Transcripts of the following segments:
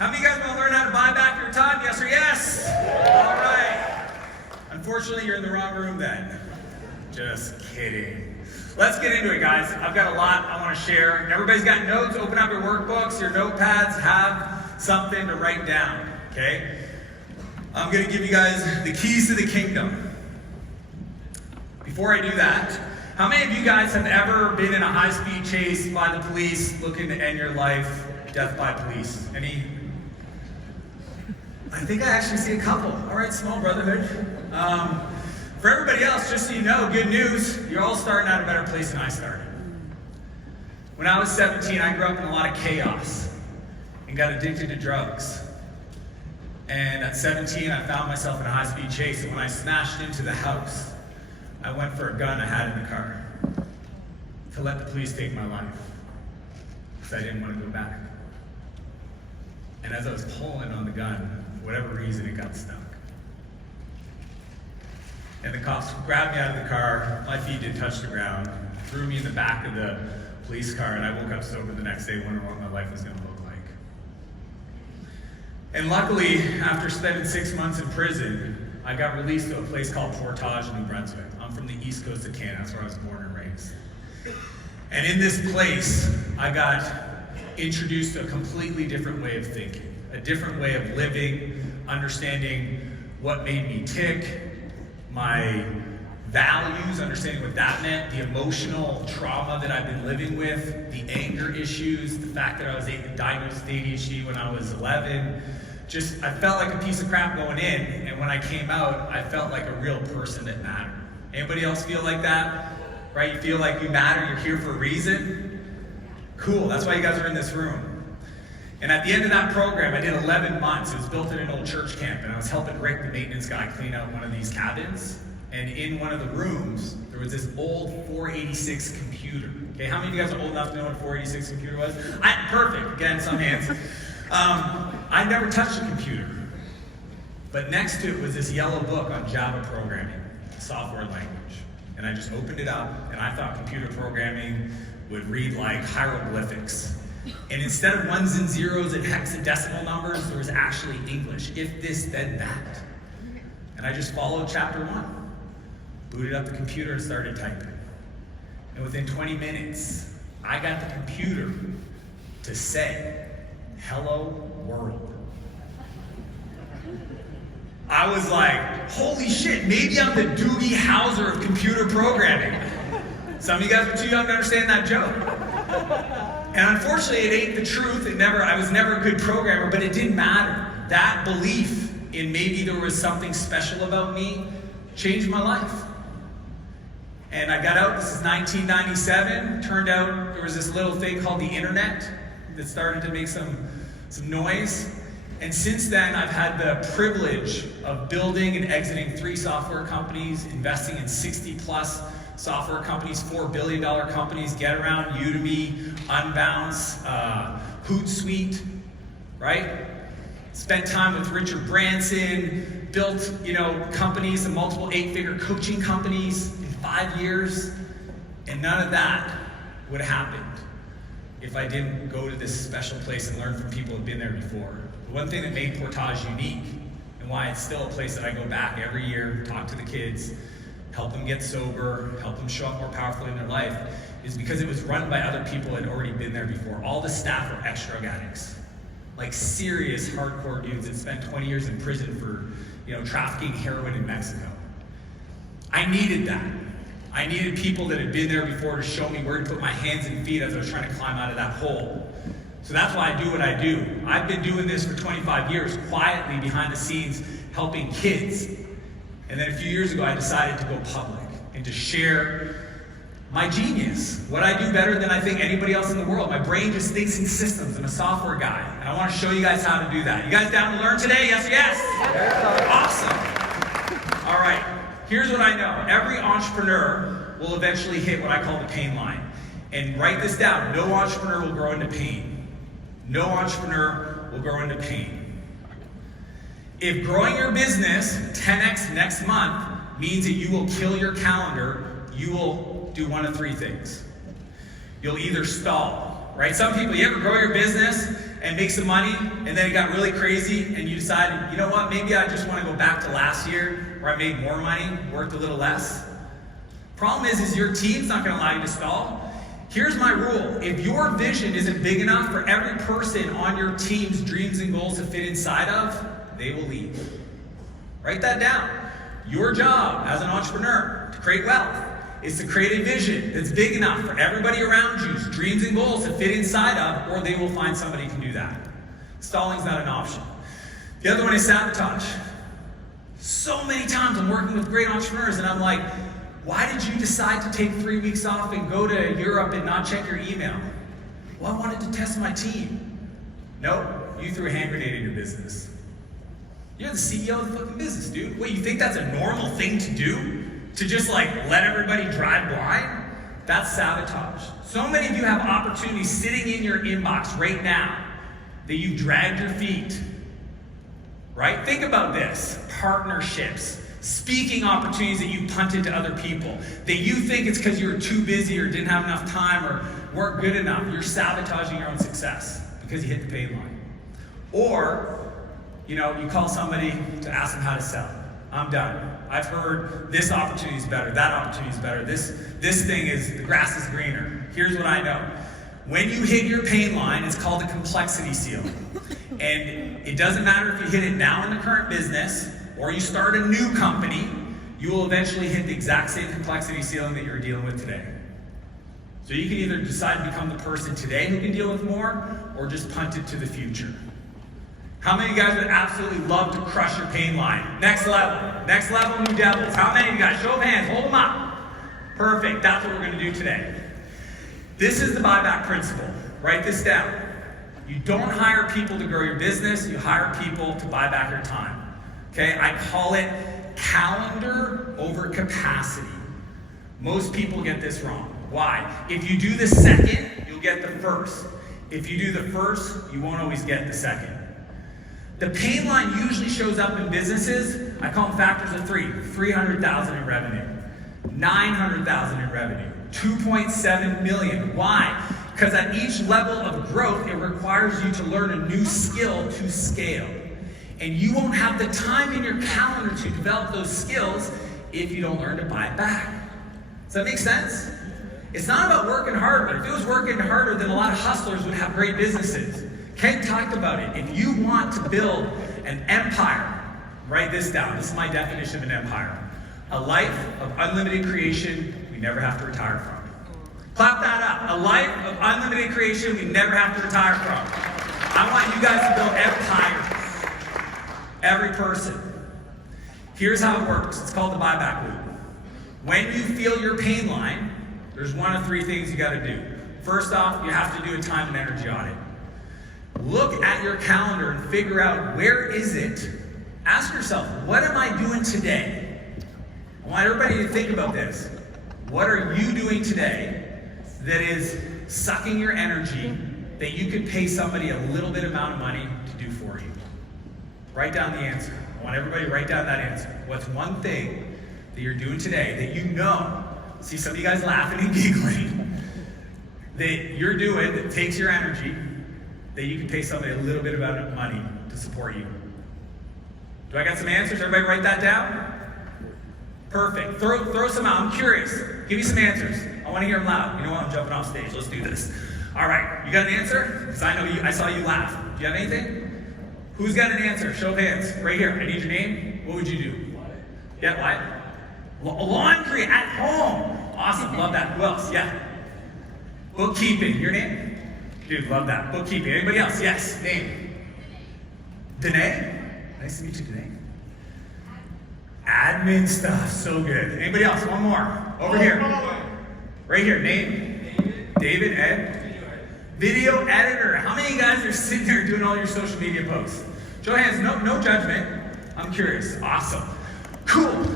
How many of you guys want to learn how to buy back your time? Yes or yes? All right. Unfortunately, you're in the wrong room then. Just kidding. Let's get into it, guys. I've got a lot I want to share. Everybody's got notes. Open up your workbooks, your notepads. Have something to write down, okay? I'm going to give you guys the keys to the kingdom. Before I do that, how many of you guys have ever been in a high-speed chase by the police looking to end your life, death by police? Any? I think I actually see a couple. All right, small brotherhood. For everybody else, just so you know, good news, you're all starting out a better place than I started. When I was 17, I grew up in a lot of chaos and got addicted to drugs. And at 17, I found myself in a high-speed chase, and when I smashed into the house, I went for a gun I had in the car to let the police take my life because I didn't want to go back. And as I was pulling on the gun, for whatever reason, it got stuck. And the cops grabbed me out of the car, my feet didn't touch the ground, threw me in the back of the police car, and I woke up sober the next day wondering what my life was going to look like. And luckily, after spending 6 months in prison, I got released to a place called Portage, New Brunswick. I'm from the east coast of Canada, that's where I was born and raised. And in this place, I got introduced to a completely different way of thinking, a different way of living, understanding what made me tick, my values, understanding what that meant, the emotional trauma that I've been living with, the anger issues, the fact that I was diagnosed with ADHD when I was 11. Just, I felt like a piece of crap going in, and when I came out, I felt like a real person that mattered. Anybody else feel like that? Right? You feel like you matter, you're here for a reason? Cool, that's why you guys are in this room. And at the end of that program, I did 11 months. It was built in an old church camp, and I was helping Rick, the maintenance guy, clean out one of these cabins. And in one of the rooms, there was this old 486 computer. Okay, how many of you guys are old enough to know what a 486 computer was? Perfect, again, some hands. I never touched a computer. But next to it was this yellow book on Java programming, software language. And I just opened it up, and I thought computer programming would read like hieroglyphics. And instead of ones and zeros and hexadecimal numbers, there was actually English. If this, then that. And I just followed chapter 1. Booted up the computer and started typing. And within 20 minutes, I got the computer to say, "Hello, world." I was like, holy shit, maybe I'm the Doogie Howser of computer programming. Some of you guys are too young to understand that joke. And unfortunately, it ain't the truth. I was never a good programmer, but it didn't matter. That belief in maybe there was something special about me changed my life. And I got out, this is 1997. Turned out there was this little thing called the internet that started to make some noise. And since then, I've had the privilege of building and exiting 3 software companies, investing in 60 plus software companies, $4 billion companies, GetAround, Udemy, Unbounce, Hootsuite, right? Spent time with Richard Branson, built, companies, and multiple 8-figure coaching companies in 5 years, and none of that would have happened if I didn't go to this special place and learn from people who've been there before. The one thing that made Portage unique, and why it's still a place that I go back every year, talk to the kids, help them get sober, help them show up more powerfully in their life, is because it was run by other people that had already been there before. All the staff were ex-drug addicts. Like serious hardcore dudes that spent 20 years in prison for, trafficking heroin in Mexico. I needed that. I needed people that had been there before to show me where to put my hands and feet as I was trying to climb out of that hole. So that's why I do what I do. I've been doing this for 25 years, quietly behind the scenes, helping kids. And then a few years ago, I decided to go public and to share my genius, what I do better than I think anybody else in the world. My brain just thinks in systems. I'm a software guy, and I want to show you guys how to do that. You guys down to learn today? Yes, yes? Awesome. All right, here's what I know. Every entrepreneur will eventually hit what I call the pain line. And write this down. No entrepreneur will grow into pain. No entrepreneur will grow into pain. If growing your business 10x next month means that you will kill your calendar, you will do one of 3 things. You'll either stall, right? Some people, you ever grow your business and make some money, and then it got really crazy, and you decided, you know what, maybe I just want to go back to last year, where I made more money, worked a little less. Problem is your team's not going to allow you to stall. Here's my rule. If your vision isn't big enough for every person on your team's dreams and goals to fit inside of, they will leave. Write that down. Your job as an entrepreneur to create wealth is to create a vision that's big enough for everybody around you's dreams and goals to fit inside of, or they will find somebody who can do that. Stalling's not an option. The other one is sabotage. So many times I'm working with great entrepreneurs and I'm like, why did you decide to take 3 weeks off and go to Europe and not check your email? Well, I wanted to test my team. Nope, you threw a hand grenade in your business. You're the CEO of the fucking business, dude. What, you think that's a normal thing to do? To just like let everybody drive blind? That's sabotage. So many of you have opportunities sitting in your inbox right now that you've dragged your feet. Right? Think about this. Partnerships, speaking opportunities that you punted to other people, that you think it's because you were too busy or didn't have enough time or weren't good enough. You're sabotaging your own success because you hit the pain line. Or, you call somebody to ask them how to sell. I'm done. I've heard this opportunity is better, that opportunity is better, this thing is, the grass is greener. Here's what I know. When you hit your pain line, it's called the complexity ceiling. And it doesn't matter if you hit it now in the current business or you start a new company, you will eventually hit the exact same complexity ceiling that you're dealing with today. So you can either decide to become the person today who can deal with more or just punt it to the future. How many of you guys would absolutely love to crush your pain line? Next level, new devils. How many of you guys? Show of hands, hold them up. Perfect, that's what we're gonna do today. This is the buyback principle. Write this down. You don't hire people to grow your business, you hire people to buy back your time. Okay, I call it calendar over capacity. Most people get this wrong. Why? If you do the second, you'll get the first. If you do the first, you won't always get the second. The pain line usually shows up in businesses, I call them factors of 3. 300,000 in revenue, 900,000 in revenue, 2.7 million. Why? Because at each level of growth, it requires you to learn a new skill to scale. And you won't have the time in your calendar to develop those skills if you don't learn to buy it back. Does that make sense? It's not about working harder. If it was working harder, then a lot of hustlers would have great businesses. Ken talked about it. If you want to build an empire, write this down. This is my definition of an empire. A life of unlimited creation we never have to retire from. Clap that up. A life of unlimited creation we never have to retire from. I want you guys to build empires. Every person. Here's how it works. It's called the buyback loop. When you feel your pain line, there's one of 3 things you got to do. First off, you have to do a time and energy audit. Look at your calendar and figure out where is it. Ask yourself, what am I doing today? I want everybody to think about this. What are you doing today that is sucking your energy that you could pay somebody a little bit amount of money to do for you? Write down the answer. I want everybody to write down that answer. What's one thing that you're doing today that you know, see some of you guys laughing and giggling, that you're doing that takes your energy, that you can pay somebody a little bit of money to support you? Do I got some answers? Everybody write that down? Perfect. Throw some out. I'm curious. Give me some answers. I want to hear them loud. You know what? I'm jumping off stage. Let's do this. All right. You got an answer? Because I know you. I saw you laugh. Do you have anything? Who's got an answer? Show of hands. Right here. I need your name. What would you do? Yeah, what? Laundry at home. Awesome. Love that. Who else? Yeah. Bookkeeping. Your name? Dude, love that. Bookkeeping. Anybody else? Yes. Name? Danae? Nice to meet you, Danae. Admin stuff. So good. Anybody else? One more. Over here. Right here. Name? David. Ed? Video editor. How many of you guys are sitting there doing all your social media posts? Show of hands. No judgment. I'm curious. Awesome. Cool.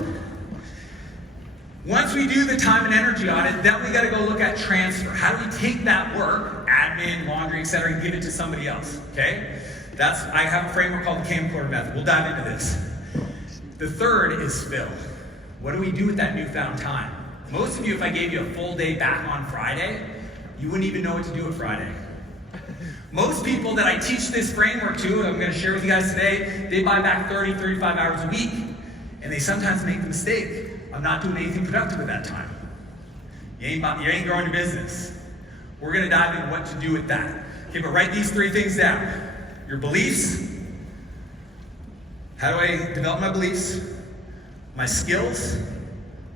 Once we do the time and energy audit, then we got to go look at transfer. How do we take that work, admin, laundry, etc., and give it to somebody else? Okay? I have a framework called the camcorder method. We'll dive into this. The third is fill. What do we do with that newfound time? Most of you, if I gave you a full day back on Friday, you wouldn't even know what to do with Friday. Most people that I teach this framework to, and I'm going to share with you guys today, they buy back 30, 35 hours a week. And they sometimes make the mistake of not doing anything productive at that time. You ain't growing your business. We're going to dive into what to do with that. Okay, but write these 3 things down. Your beliefs. How do I develop my beliefs? My skills.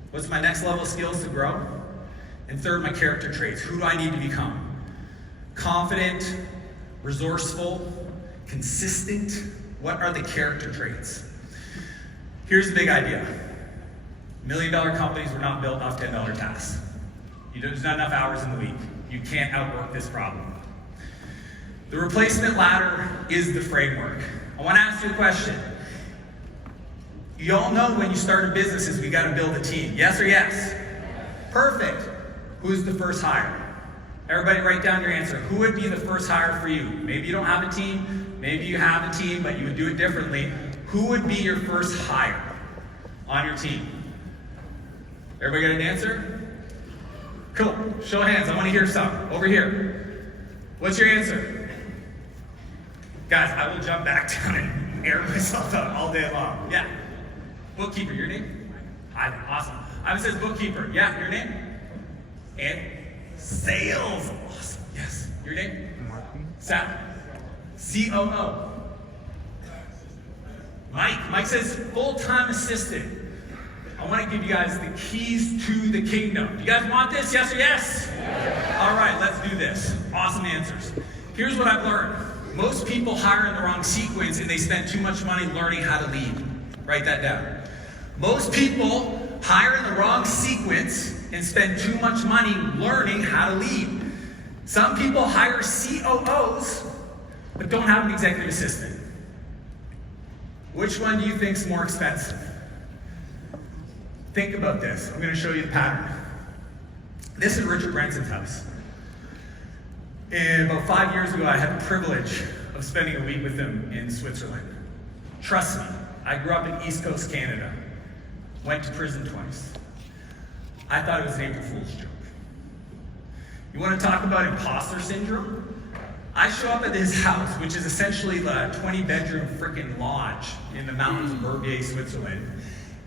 What's my next level of skills to grow? And third, my character traits. Who do I need to become? Confident, resourceful, consistent. What are the character traits? Here's the big idea. $1 million companies were not built off $10 tasks. There's not enough hours in the week. You can't outwork this problem. The replacement ladder is the framework. I want to ask you a question. You all know when you start a business is we got to build a team. Yes or yes? Perfect. Who's the first hire? Everybody write down your answer. Who would be the first hire for you? Maybe you don't have a team. Maybe you have a team, but you would do it differently. Who would be your first hire on your team? Everybody got an answer? Cool. Show of hands. I want to hear some. Over here. What's your answer? Guys, I will jump back down and air myself out all day long. Yeah. Bookkeeper, your name? Hi, awesome. Ivan says bookkeeper. Yeah, your name? And sales. Awesome. Yes. Your name? Martin. Sal. COO. Mike says full-time assistant. I want to give you guys the keys to the kingdom. You guys want this? Yes or yes? Yes. All right, let's do this. Awesome answers. Here's what I've learned. Most people hire in the wrong sequence and they spend too much money learning how to lead. Write that down. Most people hire in the wrong sequence and spend too much money learning how to lead. Some people hire COOs but don't have an executive assistant. Which one do you think is more expensive? Think about this. I'm going to show you the pattern. This is Richard Branson's house. And about 5 years ago, I had the privilege of spending a week with him in Switzerland. Trust me, I grew up in East Coast Canada. Went to prison twice. I thought it was an April Fool's joke. You want to talk about imposter syndrome? I show up at his house, which is essentially the 20-bedroom freaking lodge in the mountains of Verbier, Switzerland.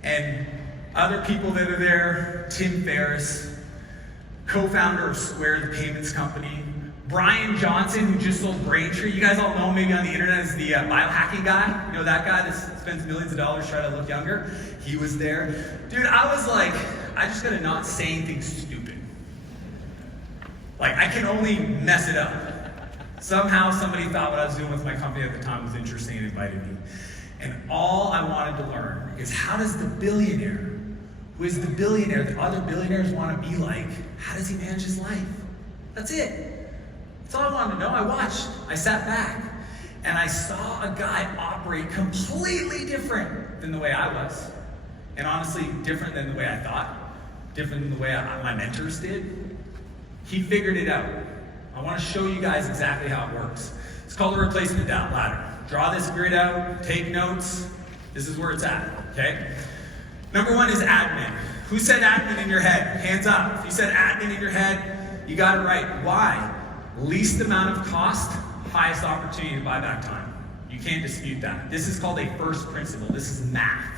And other people that are there, Tim Ferriss, co-founder of Square, the payments company, Brian Johnson, who just sold Braintree. You guys all know him maybe on the internet as the biohacking guy. You know that guy that spends millions of dollars trying to look younger? He was there. Dude, I was like, I just gotta not say anything stupid. Like, I can only mess it up. Somehow somebody thought what I was doing with my company at the time was interesting and invited me. And all I wanted to learn is how does the billionaire, who is the billionaire that other billionaires want to be like, how does he manage his life? That's it. That's all I wanted to know. I watched, I sat back, and I saw a guy operate completely different than the way I was. And honestly, different than the way I thought, different than the way my mentors did. He figured it out. I want to show you guys exactly how it works. It's called a replacement ladder. Draw this grid out, take notes. This is where it's at, okay? Number 1 is admin. Who said admin in your head? Hands up. If you said admin in your head, you got it right. Why? Least amount of cost, highest opportunity to buy back time. You can't dispute that. This is called a first principle. This is math.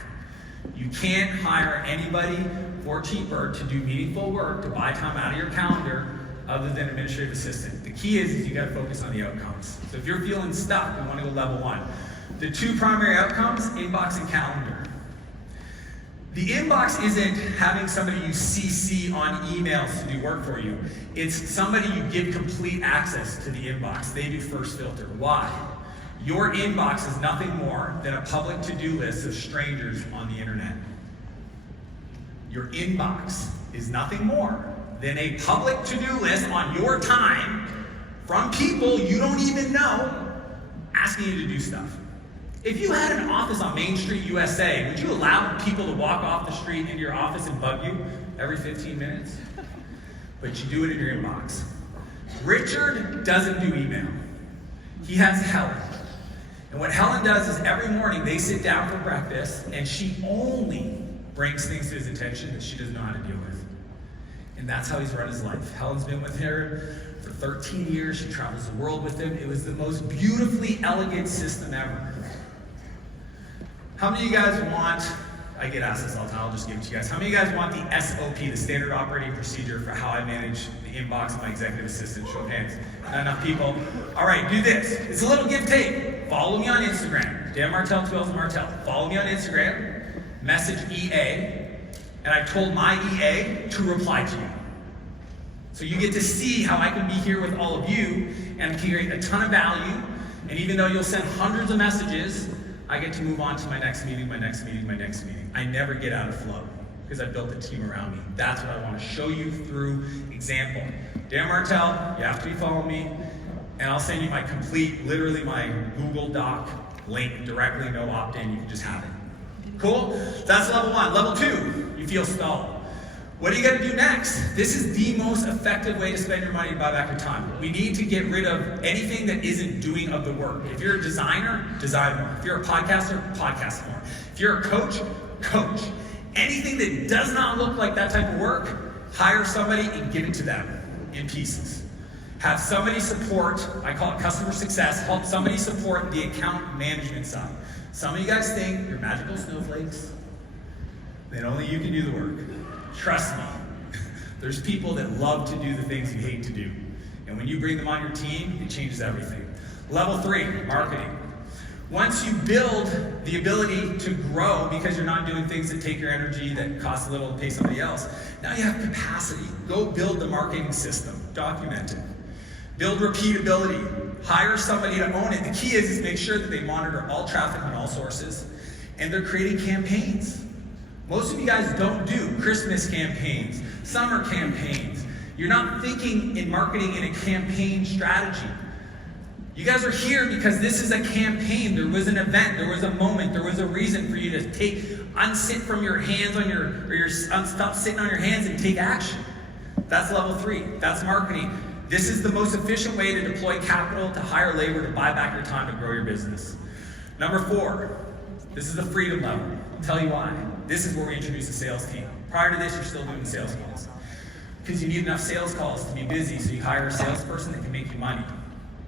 You can't hire anybody for cheaper to do meaningful work, to buy time out of your calendar, other than administrative assistant. The key is you gotta focus on the outcomes. So if you're feeling stuck, you wanna go level 1. The 2 primary outcomes, inbox and calendar. The inbox isn't having somebody you CC on emails to do work for you. It's somebody you give complete access to the inbox. They do first filter. Why? Your inbox is nothing more than a public to-do list of strangers on the internet. Your inbox is nothing more than a public to-do list on your time from people you don't even know asking you to do stuff. If you had an office on Main Street, USA, would you allow people to walk off the street into your office and bug you every 15 minutes? But you do it in your inbox. Richard doesn't do email. He has Helen. And what Helen does is every morning they sit down for breakfast and she only brings things to his attention that she doesn't know how to deal with. And that's how he's run his life. Helen's been with her for 13 years. She travels the world with him. It was the most beautifully elegant system ever. How many of you guys want, I get asked this all the time, I'll just give it to you guys. How many of you guys want the SOP, the standard operating procedure for how I manage the inbox of my executive assistant? Show of hands. Not enough people. All right, do this. It's a little give tape. Follow me on Instagram. Dan Martell, 12 Martell. Follow me on Instagram. Message EA. And I told my EA to reply to you. So you get to see how I can be here with all of you and create a ton of value. And even though you'll send hundreds of messages, I get to move on to my next meeting, my next meeting, my next meeting. I never get out of flow because I built a team around me. That's what I want to show you through example. Dan Martell, you have to be following me, and I'll send you my complete, literally my Google Doc link directly, no opt-in, you can just have it. Cool? That's level 1. Level 2, you feel stalled. What are you going to do next? This is the most effective way to spend your money to buy back your time. We need to get rid of anything that isn't doing of the work. If you're a designer, design more. If you're a podcaster, podcast more. If you're a coach, coach. Anything that does not look like that type of work, hire somebody and give it to them in pieces. Have somebody support, I call it customer success, help somebody support the account management side. Some of you guys think you're magical snowflakes, that only you can do the work. Trust me, there's people that love to do the things you hate to do. And when you bring them on your team, it changes everything. Level 3, marketing. Once you build the ability to grow because you're not doing things that take your energy, that cost a little to pay somebody else, now you have capacity. Go build the marketing system, document it. Build repeatability, hire somebody to own it. The key is make sure that they monitor all traffic on all sources, and they're creating campaigns. Most of you guys don't do Christmas campaigns, summer campaigns. You're not thinking in marketing in a campaign strategy. You guys are here because this is a campaign. There was an event, there was a moment, there was a reason for you to unsit from your hands stop sitting on your hands and take action. That's level 3, that's marketing. This is the most efficient way to deploy capital, to hire labor, to buy back your time, to grow your business. Number 4, this is the freedom level. I'll tell you why. This is where we introduce a sales team. Prior to this, you're still doing sales calls. Because you need enough sales calls to be busy, so you hire a salesperson that can make you money.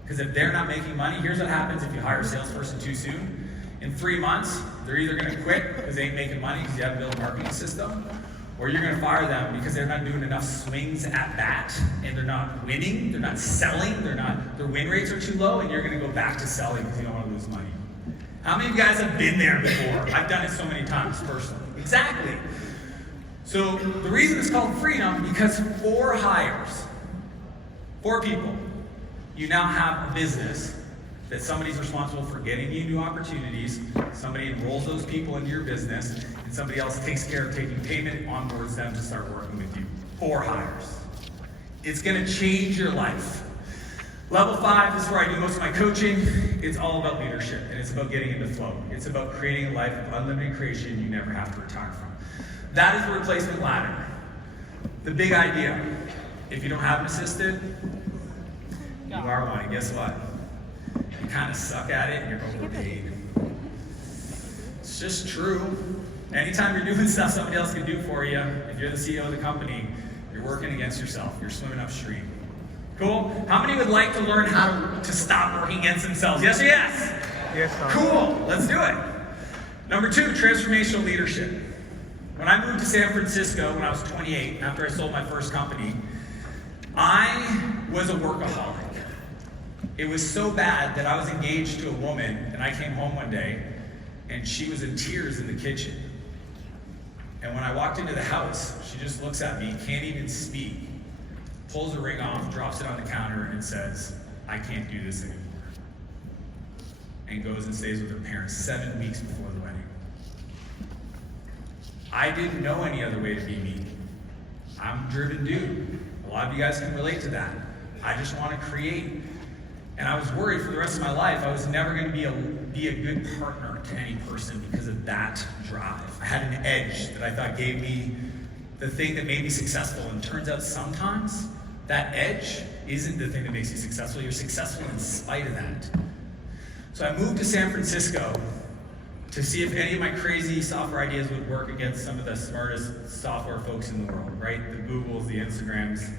Because if they're not making money, here's what happens if you hire a salesperson too soon. In 3 months, they're either going to quit because they ain't making money because you haven't built a marketing system, or you're going to fire them because they're not doing enough swings at bat, and they're not winning, they're not selling, their win rates are too low, and you're going to go back to selling because you don't want to lose money. How many of you guys have been there before? I've done it so many times personally. Exactly. So the reason it's called freedom, because 4 hires, 4 people, you now have a business that somebody's responsible for getting you new opportunities, somebody enrolls those people into your business, and somebody else takes care of taking payment, onboards them to start working with you. 4 hires. It's going to change your life. Level 5, this is where I do most of my coaching. It's all about leadership, and it's about getting into flow. It's about creating a life of unlimited creation you never have to retire from. That is the replacement ladder. The big idea, if you don't have an assistant, you are one, and guess what? You kind of suck at it, and you're overpaid. It's just true. Anytime you're doing stuff somebody else can do for you, if you're the CEO of the company, you're working against yourself. You're swimming upstream. Cool? How many would like to learn how to stop working against themselves? Yes or yes? Yes, sir. Cool. Let's do it. Number 2, transformational leadership. When I moved to San Francisco when I was 28, after I sold my first company, I was a workaholic. It was so bad that I was engaged to a woman, and I came home one day, and she was in tears in the kitchen. And when I walked into the house, she just looks at me, can't even speak, pulls the ring off, drops it on the counter, and says, "I can't do this anymore." And goes and stays with her parents 7 weeks before the wedding. I didn't know any other way to be me. I'm a driven dude. A lot of you guys can relate to that. I just want to create. And I was worried for the rest of my life I was never going to be a good partner to any person because of that drive. I had an edge that I thought gave me the thing that made me successful. And it turns out sometimes that edge isn't the thing that makes you successful. You're successful in spite of that. So I moved to San Francisco to see if any of my crazy software ideas would work against some of the smartest software folks in the world, right? The Googles, the Instagrams.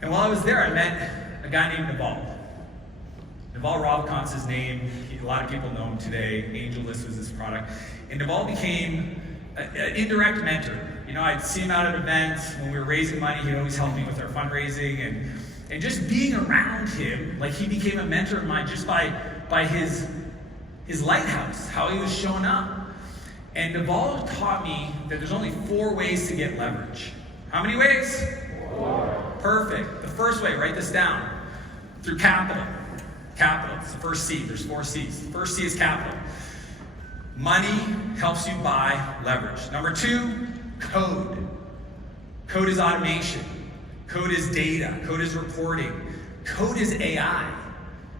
And while I was there, I met a guy named Naval. Naval Ravikant's his name. A lot of people know him today. AngelList was his product. And Naval became an indirect mentor. You know, I'd see him out at events. When we were raising money, he'd always help me with our fundraising. And just being around him, like he became a mentor of mine just by his lighthouse, how he was showing up. And Naval taught me that there's only 4 ways to get leverage. How many ways? 4. Perfect. The first way, write this down. Through capital. Capital, it's the first C. There's 4 C's. The first C is capital. Money helps you buy leverage. Number 2, code. Code is automation. Code is data. Code is reporting. Code is AI.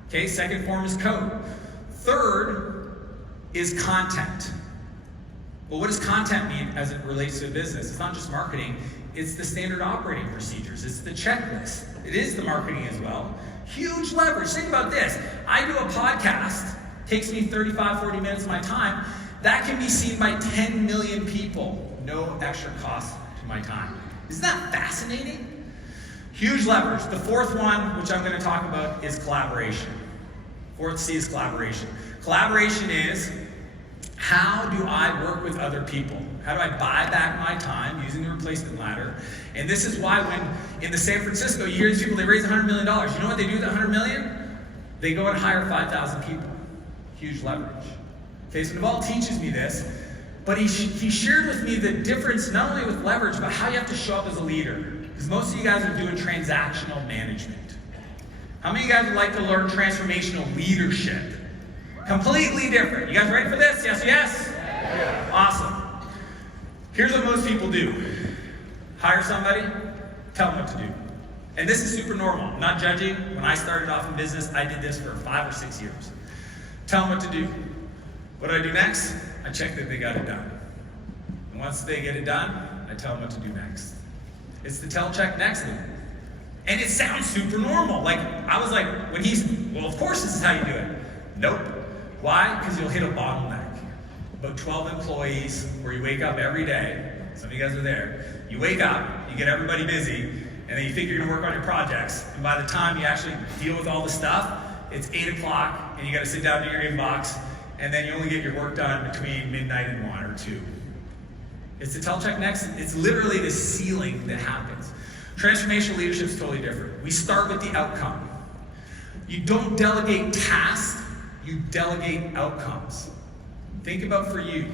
Okay, second form is code. Third is content. Well, what does content mean as it relates to a business? It's not just marketing. It's the standard operating procedures. It's the checklist. It is the marketing as well. Huge leverage. Think about this. I do a podcast. Takes me 35, 40 minutes of my time. That can be seen by 10 million people. No extra cost to my time. Isn't that fascinating? Huge leverage. The fourth one, which I'm going to talk about, is collaboration. Fourth C is collaboration. Collaboration is, how do I work with other people? How do I buy back my time using the replacement ladder? And this is why when in the San Francisco, you hear these people, they raise $100 million. You know what they do with the $100 million? They go and hire 5,000 people. Huge leverage. Okay, so Naval teaches me this, but he shared with me the difference not only with leverage, but how you have to show up as a leader. Because most of you guys are doing transactional management. How many of you guys would like to learn transformational leadership? Completely different. You guys ready for this? Yes, yes? Yeah. Awesome. Here's what most people do. Hire somebody, tell them what to do. And this is super normal. I'm not judging. When I started off in business, I did this for 5 or 6 years. Tell them what to do. What do I do next? I check that they got it done. And once they get it done, I tell them what to do next. It's the tell, check, next thing. And it sounds super normal. Like, I was like, when well, of course this is how you do it. Nope. Why? Because you'll hit a bottleneck. About 12 employees, where you wake up every day. Some of you guys are there. You wake up, you get everybody busy, and then you think you're gonna work on your projects. And by the time you actually deal with all the stuff, it's 8 o'clock, and you gotta sit down to your inbox, and then you only get your work done between midnight and 1 or 2. It's the tell, check, next. It's literally the ceiling that happens. Transformational leadership is totally different. We start with the outcome. You don't delegate tasks, you delegate outcomes. Think about for you.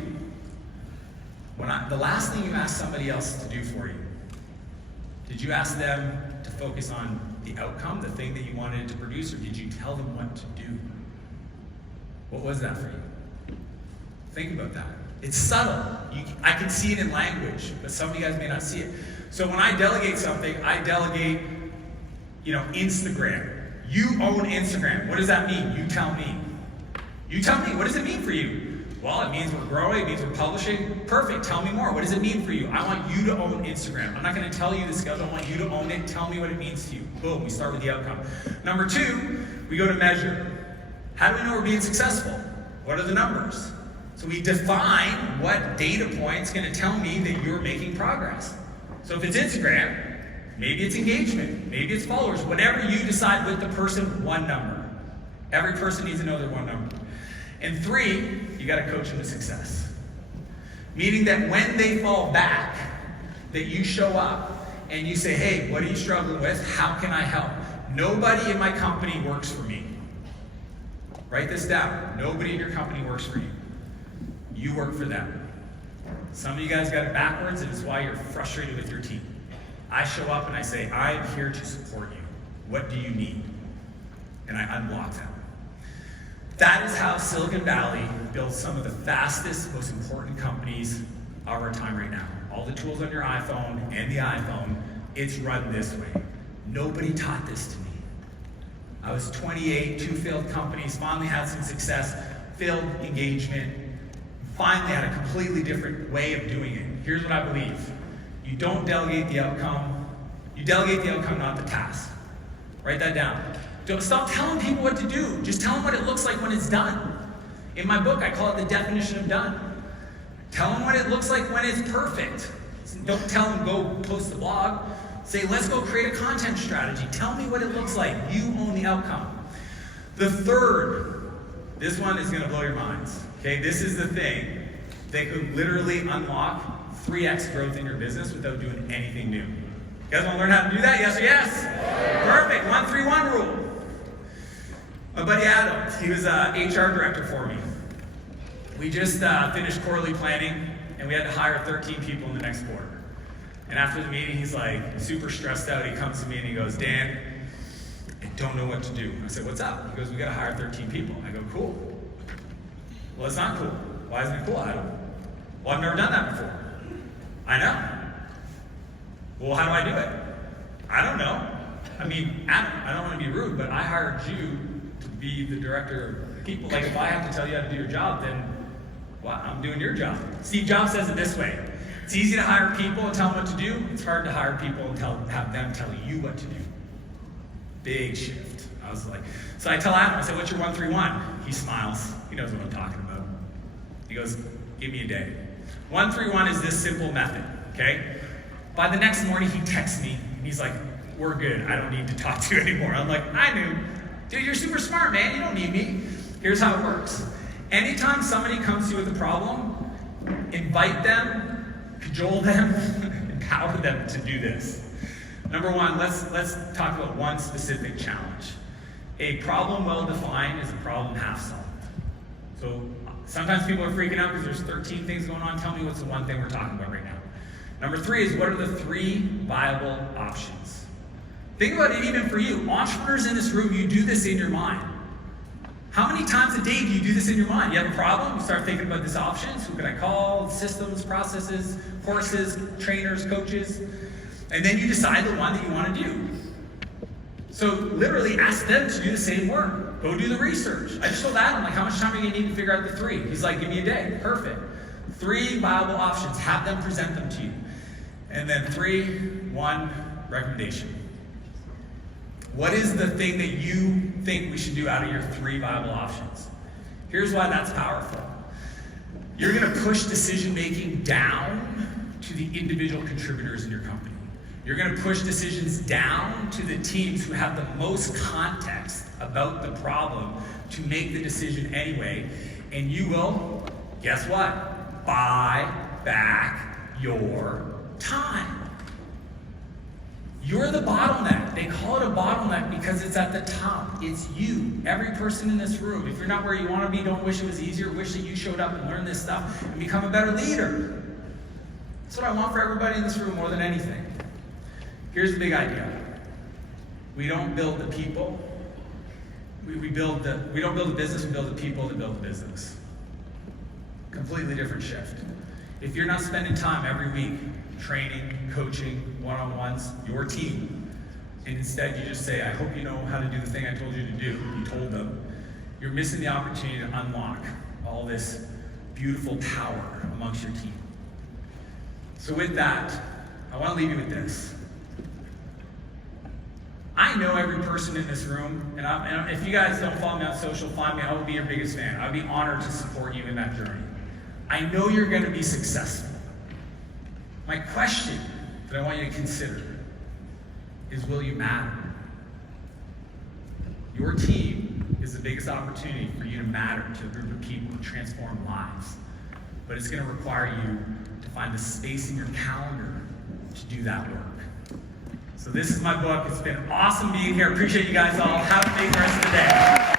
The last thing you asked somebody else to do for you, did you ask them to focus on the outcome, the thing that you wanted to produce, or did you tell them what to do? What was that for you? Think about that. It's subtle. I can see it in language, but some of you guys may not see it. So when I delegate something, I delegate, Instagram. You own Instagram. What does that mean? You tell me. You tell me. What does it mean for you? Well, it means we're growing. It means we're publishing. Perfect. Tell me more. What does it mean for you? I want you to own Instagram. I'm not going to tell you the schedule. I want you to own it. Tell me what it means to you. Boom. We start with the outcome. Number 2, we go to measure. How do we know we're being successful? What are the numbers? So we define what data point's going to tell me that you're making progress. So if it's Instagram, maybe it's engagement, maybe it's followers, whatever you decide with the person, 1 number. Every person needs to know their 1 number. And 3, you got to coach them to success. Meaning that when they fall back, that you show up and you say, hey, what are you struggling with? How can I help? Nobody in my company works for me. Write this down. Nobody in your company works for you. You work for them. Some of you guys got it backwards, and it's why you're frustrated with your team. I show up and I say, I'm here to support you. What do you need? And I unblock them. That is how Silicon Valley builds some of the fastest, most important companies of our time right now. All the tools on your iPhone and the iPhone, it's run this way. Nobody taught this to me. I was 28, 2 failed companies, finally had some success, failed engagement, finally had a completely different way of doing it. Here's what I believe. You don't delegate the outcome. You delegate the outcome, not the task. Write that down. Don't stop telling people what to do. Just tell them what it looks like when it's done. In my book, I call it the definition of done. Tell them what it looks like when it's perfect. Don't tell them go post the blog. Say, let's go create a content strategy. Tell me what it looks like. You own the outcome. The third, this one is gonna blow your minds. Okay, this is the thing that could literally unlock 3x growth in your business without doing anything new. You guys wanna learn how to do that? Yes or yes? Perfect, 1-3-1 rule. My buddy Adam, he was HR director for me. We just finished quarterly planning and we had to hire 13 people in the next quarter. And after the meeting, he's like super stressed out. He comes to me and he goes, Dan, I don't know what to do. I said, what's up? He goes, we gotta hire 13 people. I go, cool. Well, it's not cool. Why isn't it cool, Adam? Well, I've never done that before. I know. Well, how do I do it? I don't know. I mean, Adam, I don't want to be rude, but I hired you to be the director of people. Like, if I have to tell you how to do your job, then, well, I'm doing your job. Steve Jobs says it this way. It's easy to hire people and tell them what to do. It's hard to hire people and have them tell you what to do. Big shift. I was like, so I tell Adam, I said, what's your 1-3-1? He smiles. He knows what I'm talking about. He goes, give me a day. 1-3-1 is this simple method, okay? By the next morning, he texts me, and he's like, we're good. I don't need to talk to you anymore. I'm like, I knew. Dude, you're super smart, man. You don't need me. Here's how it works. Anytime somebody comes to you with a problem, invite them, cajole them, empower them to do this. Number one, let's talk about one specific challenge. A problem well defined is a problem half solved. So sometimes people are freaking out because there's 13 things going on. Tell me what's the one thing we're talking about right now. Number 3 is what are the 3 viable options? Think about it even for you. Entrepreneurs in this room, you do this in your mind. How many times a day do you do this in your mind? You have a problem, you start thinking about these options. Who can I call? Systems, processes, courses, trainers, coaches. And then you decide the one that you want to do. So literally ask them to do the same work. Go do the research. I just told Adam, like, how much time are you going to need to figure out the 3? He's like, give me a day. Perfect. 3 viable options. Have them present them to you. And then 1 recommendation. What is the thing that you think we should do out of your 3 viable options? Here's why that's powerful. You're going to push decision-making down to the individual contributors in your company. You're going to push decisions down to the teams who have the most context about the problem to make the decision anyway. And you will, guess what? Buy back your time. You're the bottleneck. They call it a bottleneck because it's at the top. It's you, every person in this room. If you're not where you want to be, don't wish it was easier. Wish that you showed up and learned this stuff and become a better leader. That's what I want for everybody in this room more than anything. Here's the big idea. We don't build the people. We don't build the business, we build the people that build the business. Completely different shift. If you're not spending time every week training, coaching, one-on-ones, your team, and instead you just say, I hope you know how to do the thing I told you to do, you told them, you're missing the opportunity to unlock all this beautiful power amongst your team. So with that, I want to leave you with this. I know every person in this room, and if you guys don't follow me on social, find me, I will be your biggest fan. I'd be honored to support you in that journey. I know you're going to be successful. My question that I want you to consider is, will you matter? Your team is the biggest opportunity for you to matter to a group of people and transform lives. But it's going to require you to find the space in your calendar to do that work. So this is my book. It's been awesome being here. Appreciate you guys all. Have a great rest of the day.